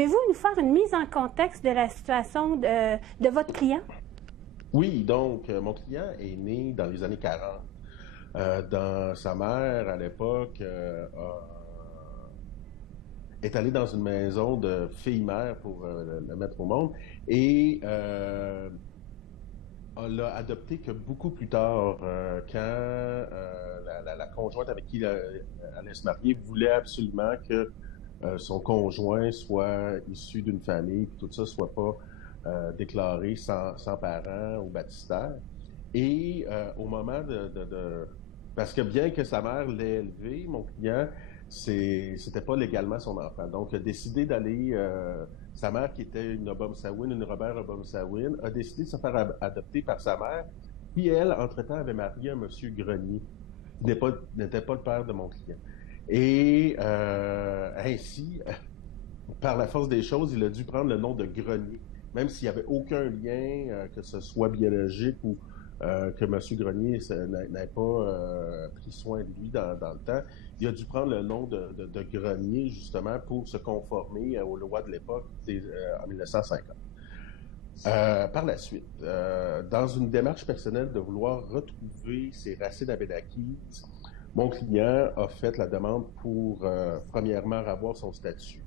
Pouvez-vous nous faire une mise en contexte de la situation de votre client? Oui, donc, mon client est né dans les années 40. Sa mère, à l'époque, est allée dans une maison de fille-mère pour le mettre au monde et on l'a adopté que beaucoup plus tard, quand la conjointe avec qui elle allait se marier voulait absolument que son conjoint soit issu d'une famille, que tout ça soit pas déclaré sans parents au baptistère. Et au moment Parce que bien que sa mère l'ait élevé, mon client, c'était pas légalement son enfant. Donc, il a décidé d'aller... sa mère, qui était une Obomsawin, une Robert Obomsawin, a décidé de se faire adopter par sa mère, qui, elle, entre-temps, avait marié un monsieur Grenier, qui n'était pas le père de mon client. Et ainsi, par la force des choses, il a dû prendre le nom de Grenier, même s'il n'y avait aucun lien, que ce soit biologique ou que M. Grenier n'ait pas pris soin de lui dans le temps. Il a dû prendre le nom de Grenier, justement, pour se conformer aux lois de l'époque en 1950. Par la suite, dans une démarche personnelle de vouloir retrouver ses racines abénaquises, mon client a fait la demande pour, premièrement, avoir son statut.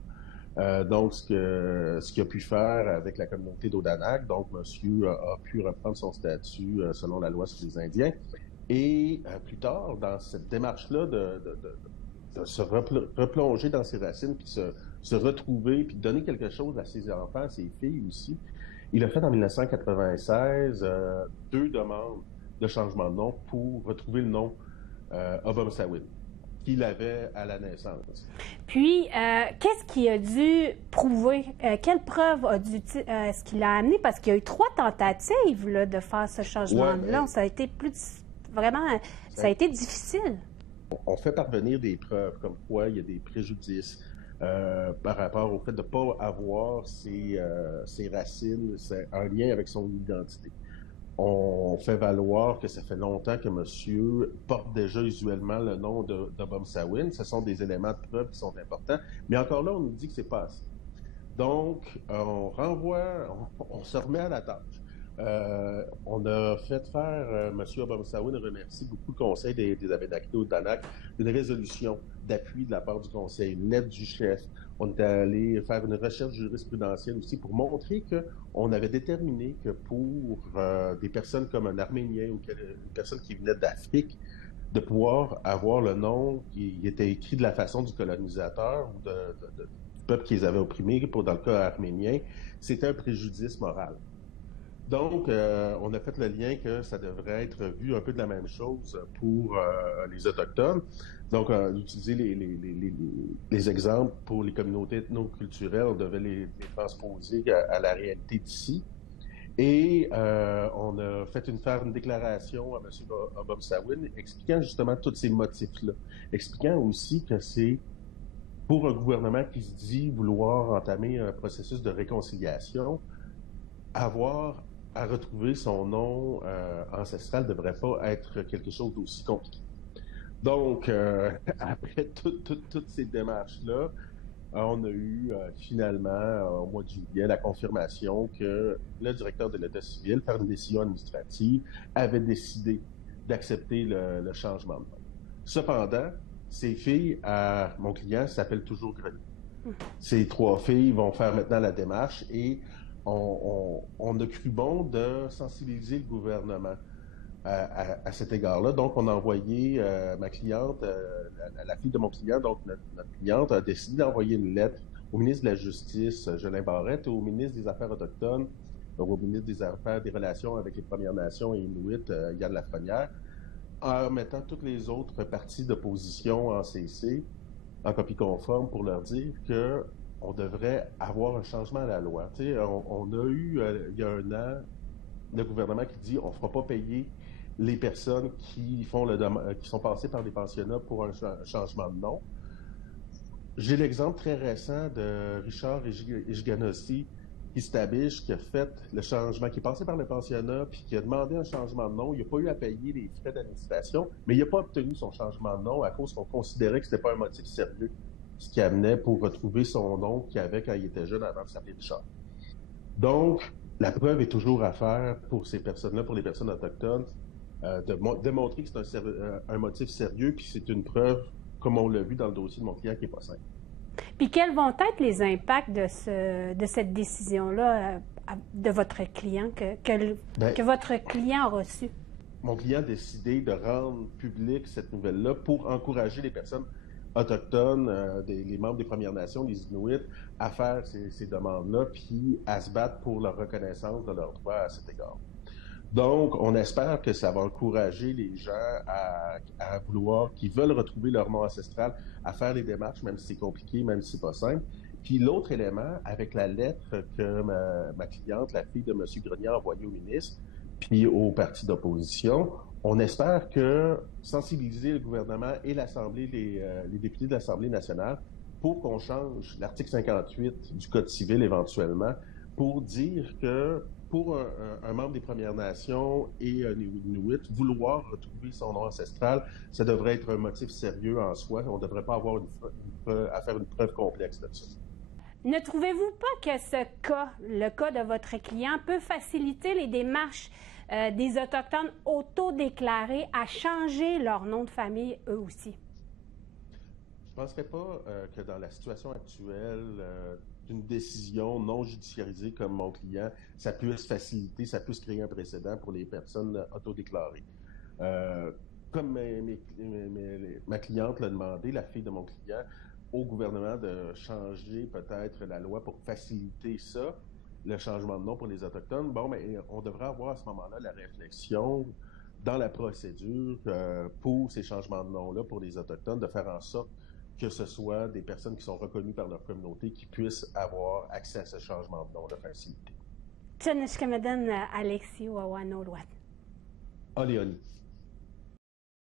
Donc, ce qu'il a pu faire avec la communauté d'Odanak, donc monsieur a pu reprendre son statut selon la loi sur les Indiens. Et plus tard, dans cette démarche-là de se replonger dans ses racines, puis se retrouver, puis donner quelque chose à ses enfants, à ses filles aussi, il a fait en 1996 deux demandes de changement de nom pour retrouver le nom Obomsawin qu'il avait à la naissance. Puis, qu'est-ce qu'il a dû prouver? Quelle preuve est-ce qu'il a amené? Parce qu'il y a eu 3 tentatives là, de faire ce changement-là. Ça a été ça a été difficile. On fait parvenir des preuves comme quoi il y a des préjudices par rapport au fait de ne pas avoir ses racines, un lien avec son identité. On fait valoir que ça fait longtemps que monsieur porte déjà usuellement le nom d'Obomsawin. Ce sont des éléments de preuve qui sont importants. Mais encore là, on nous dit que c'est pas assez. Donc, on se remet à la tâche. On a fait faire, M. Obomsawin remercie beaucoup le Conseil des Abénaquis d'Odanak, une résolution d'appui de la part du Conseil, une lettre du chef. On est allé faire une recherche jurisprudentielle aussi pour montrer qu'on avait déterminé que pour des personnes comme un Arménien ou une personne qui venait d'Afrique, de pouvoir avoir le nom qui était écrit de la façon du colonisateur ou du peuple qu'ils avaient opprimé, dans le cas arménien, c'était un préjudice moral. Donc, on a fait le lien que ça devrait être vu un peu de la même chose pour les Autochtones. Donc, utiliser les exemples pour les communautés ethno-culturelles, on devait les transposer à la réalité d'ici. Et on a fait faire une déclaration à M. Obomsawin expliquant justement tous ces motifs-là, expliquant aussi que c'est pour un gouvernement qui se dit vouloir entamer un processus de réconciliation, avoir à retrouver son nom ancestral ne devrait pas être quelque chose d'aussi compliqué. Donc, après toutes ces démarches-là, on a eu finalement, au mois de juillet, la confirmation que le directeur de l'État civil, par une décision administrative, avait décidé d'accepter le changement de nom. Cependant, ces filles à mon client s'appellent toujours Grenier. Ces 3 filles vont faire maintenant la démarche et on a cru bon de sensibiliser le gouvernement à cet égard-là. Donc, on a envoyé ma cliente, la fille de mon client, donc notre cliente, a décidé d'envoyer une lettre au ministre de la Justice, Jolin Barrette, et au ministre des Affaires autochtones, au ministre des Affaires des Relations avec les Premières Nations et Inuits, Yann Lafrenière, en mettant toutes les autres parties d'opposition en CC, en copie conforme, pour leur dire que on devrait avoir un changement à la loi. Tu sais, on a eu, il y a un an, le gouvernement qui dit on ne fera pas payer les personnes qui sont passées par des pensionnats pour un changement de nom. J'ai l'exemple très récent de Richard Ejganossi qui a fait le changement, qui est passé par le pensionnat, puis qui a demandé un changement de nom. Il n'a pas eu à payer les frais d'administration, mais il n'a pas obtenu son changement de nom à cause qu'on considérait que ce n'était pas un motif sérieux ce qui amenait pour retrouver son nom qu'il avait quand il était jeune avant de s'appeler Richard. Donc, la preuve est toujours à faire pour ces personnes-là, pour les personnes autochtones, de démontrer que c'est un motif sérieux, puis c'est une preuve, comme on l'a vu dans le dossier de mon client, qui n'est pas simple. Puis quels vont être les impacts de cette décision-là de votre client, que votre client a reçu? Mon client a décidé de rendre publique cette nouvelle-là pour encourager les personnes autochtones, les membres des Premières Nations, les Inuits, à faire ces demandes-là, puis à se battre pour leur reconnaissance de leurs droits à cet égard. Donc, on espère que ça va encourager les gens à vouloir, qui veulent retrouver leur nom ancestral, à faire les démarches, même si c'est compliqué, même si c'est pas simple. Puis l'autre élément, avec la lettre que ma cliente, la fille de M. Grenier, a envoyée au ministre, puis au parti d'opposition, on espère que sensibiliser le gouvernement et l'Assemblée, les députés de l'Assemblée nationale, pour qu'on change l'article 58 du Code civil éventuellement, pour dire que pour un membre des Premières Nations et un Inuit, vouloir retrouver son nom ancestral, ça devrait être un motif sérieux en soi. On ne devrait pas avoir à faire une preuve complexe de ça. Ne trouvez-vous pas que ce cas, le cas de votre client, peut faciliter les démarches des Autochtones autodéclarés à changer leur nom de famille eux aussi? Je ne penserais pas que dans la situation actuelle d'une décision non judiciarisée comme mon client, ça puisse faciliter, ça puisse créer un précédent pour les personnes autodéclarées. Comme ma cliente l'a demandé, la fille de mon client, au gouvernement de changer peut-être la loi pour faciliter ça, le changement de nom pour les Autochtones, bon, mais on devrait avoir à ce moment-là la réflexion dans la procédure pour ces changements de nom-là pour les Autochtones, de faire en sorte que ce soit des personnes qui sont reconnues par leur communauté qui puissent avoir accès à ce changement de nom de facilité. Tchanishkamadan Alexis Wawanolwat. Léonie.